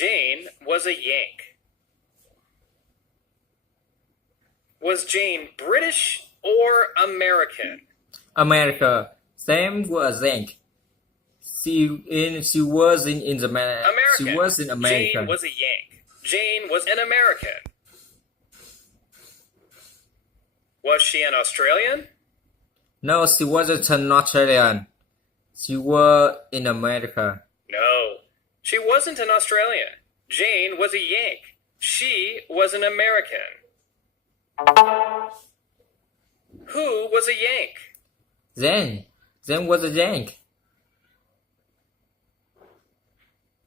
Jane was a Yank. Was Jane British or American? America. Sam was a Yank. She was in the American. She was in America. Jane was a Yank. Jane was an American. Was she an Australian? No, she wasn't an Australian. She was in America. No, she wasn't an Australian. Jane was a Yank. She was an American. Who was a Yank? Jane was a Yank.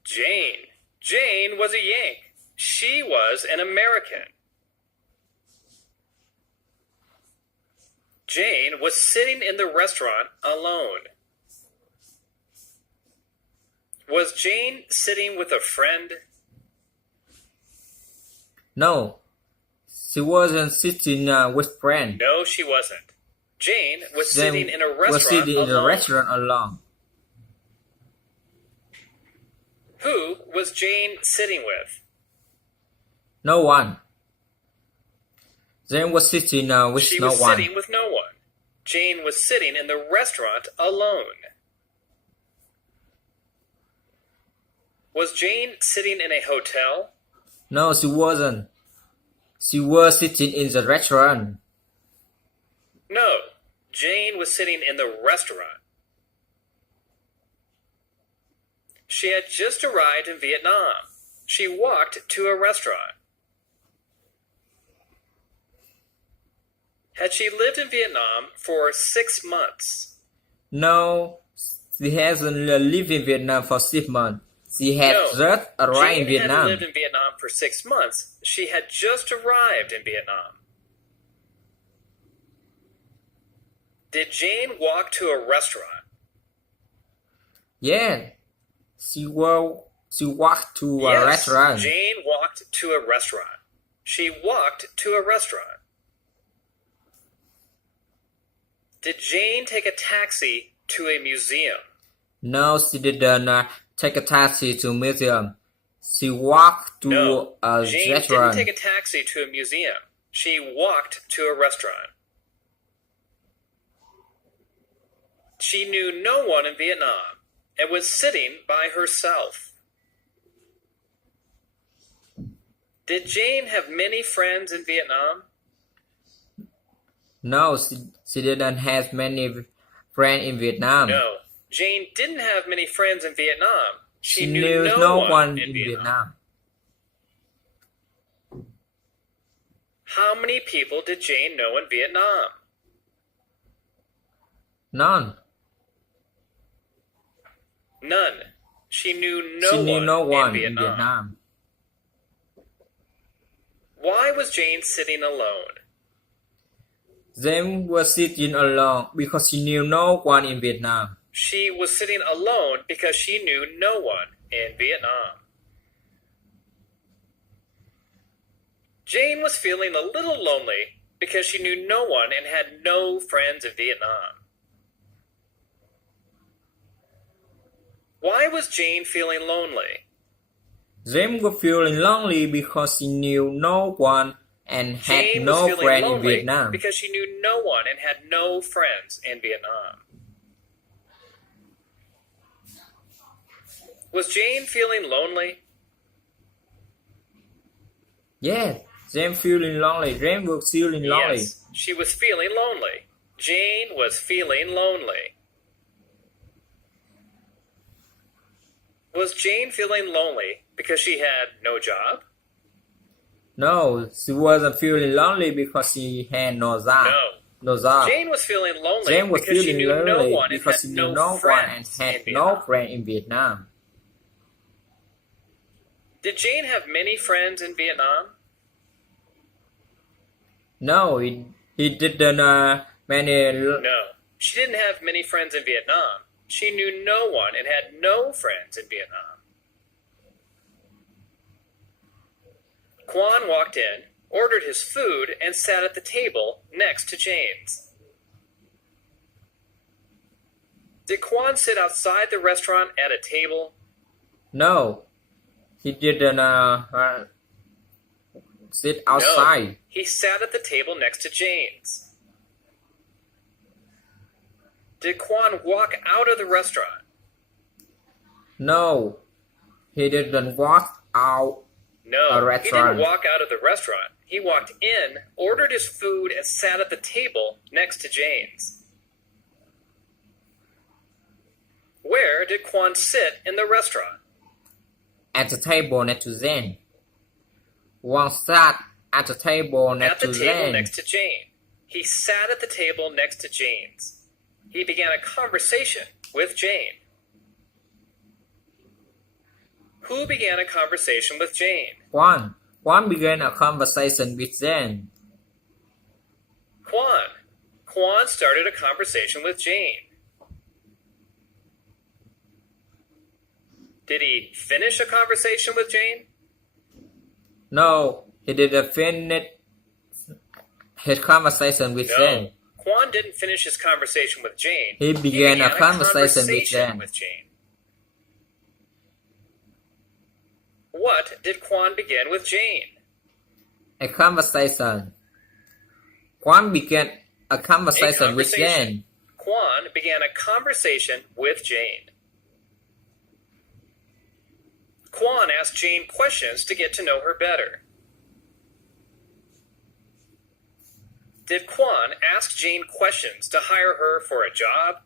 Jane was a Yank. She was an American. Jane was sitting in the restaurant alone. Was Jane sitting with a friend? No, she wasn't sitting with friends. No, she wasn't. Jane was sitting in a restaurant alone. Who was Jane sitting with? No one. Jane was sitting with no one. She was sitting with no one. Jane was sitting in the restaurant alone. Was Jane sitting in a hotel? No, she wasn't. She was sitting in the restaurant. No, Jane was sitting in the restaurant. She had just arrived in Vietnam. She walked to a restaurant. Had she lived in Vietnam for 6 months? No, she hasn't lived in Vietnam for 6 months. She had just arrived in Vietnam. Jane hadn't lived in Vietnam for 6 months. She had just arrived in Vietnam. Did Jane walk to a restaurant? Yeah, she walked to a restaurant. Jane walked to a restaurant. She walked to a restaurant. Did Jane take a taxi to a museum? No, she didn't take a taxi to a museum. She walked to a Jane restaurant. didn't take a taxi to a museum. She walked to a restaurant. She knew no one in Vietnam and was sitting by herself. Did Jane have many friends in Vietnam? No, she didn't have many friends in Vietnam. No, Jane didn't have many friends in Vietnam. She knew no one in Vietnam. How many people did Jane know in Vietnam? None. None. She knew no one in Vietnam. Why was Jane sitting alone? Jane was sitting alone because she knew no one in Vietnam. She was sitting alone because she knew no one in Vietnam. Jane was feeling a little lonely because she knew no one and had no friends in Vietnam. Why was Jane feeling lonely? Jane was feeling lonely because she knew no one and had no friends in Vietnam. Because she knew no one and had no friends in Vietnam. Was Jane feeling lonely? Yes, Jane feeling lonely. Jane was feeling lonely. Yes, she was feeling lonely. Jane was feeling lonely. Was Jane feeling lonely because she had no job? No, she wasn't feeling lonely because she had no job. No. No job. Jane was feeling lonely Jane was because she feeling knew lonely no one and because had she knew no no one and friends had in no Vietnam. friend in Vietnam. Did Jane have many friends in Vietnam? No, he didn't many. No, she didn't have many friends in Vietnam. She knew no one and had no friends in Vietnam. Quan walked in, ordered his food, and sat at the table next to Jane's. Did Quan sit outside the restaurant at a table? No, He didn't sit outside. No, he sat at the table next to Jane's. Did Quan walk out of the restaurant? No, he didn't walk out No, a he restaurant. didn't walk out of the restaurant. He walked in, ordered his food, and sat at the table next to Jane's. Where did Quan sit in the restaurant? At the table next to Jane. One sat at the table next At the to table Jane. next to Jane. He sat at the table next to Jane's. He began a conversation with Jane. Who began a conversation with Jane? Quan. Quan began a conversation with Jane. Quan. Quan started a conversation with Jane. Did he finish a conversation with Jane? No, he didn't finish his conversation with No. Jane. Quan didn't finish his conversation with Jane. He began a conversation with Jane. What did Quan begin with Jane? A conversation. Quan began a conversation with Jane. Quan began a conversation with Jane. Quan asked Jane questions to get to know her better. Did Quan ask Jane questions to hire her for a job?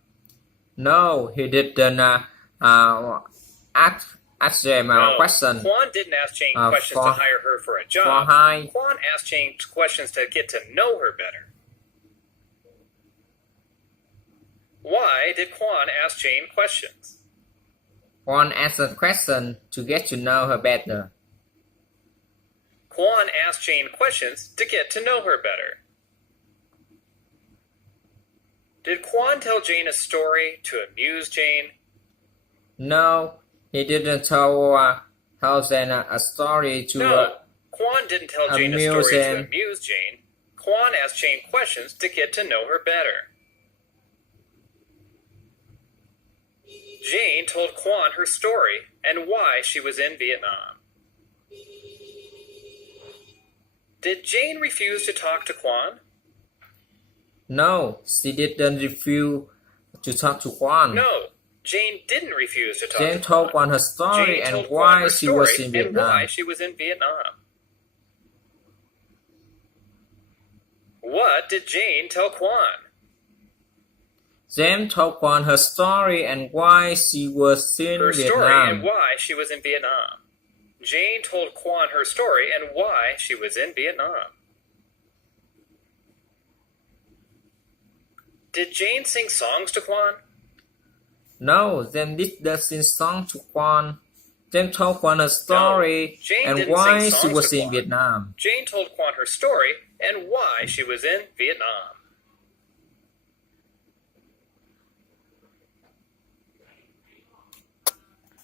No, he didn't ask Jane a question. Quan didn't ask Jane questions to hire her for a job. For hire. Quan asked Jane questions to get to know her better. Why did Quan ask Jane questions? Quan asked a question to get to know her better. Quan asked Jane questions to get to know her better. Did Quan tell Jane a story to amuse Jane? No, he didn't tell Jane a story to No, Quan didn't tell Jane a story amuse to Jane. amuse Jane. Quan asked Jane questions to get to know her better. Jane told Quan her story and why she was in Vietnam. Did Jane refuse to talk to Quan? No, she didn't refuse to talk to Quan. No, Jane didn't refuse to talk Jane to told Quan. Quan her story Jane and told Quan why her she was story in and why Vietnam. she was in Vietnam. What did Jane tell Quan? Jane told Quan her story and why she was in Her story Vietnam. and why she was in Vietnam. Jane told Quan her story and why she was in Vietnam. Did Jane sing songs to Quan? No, Jane didn't sing song to Quan. Jane told Quan her story No, Jane and didn't why sing she songs was to in Quan. Vietnam. Jane told Quan her story and why she was in Vietnam.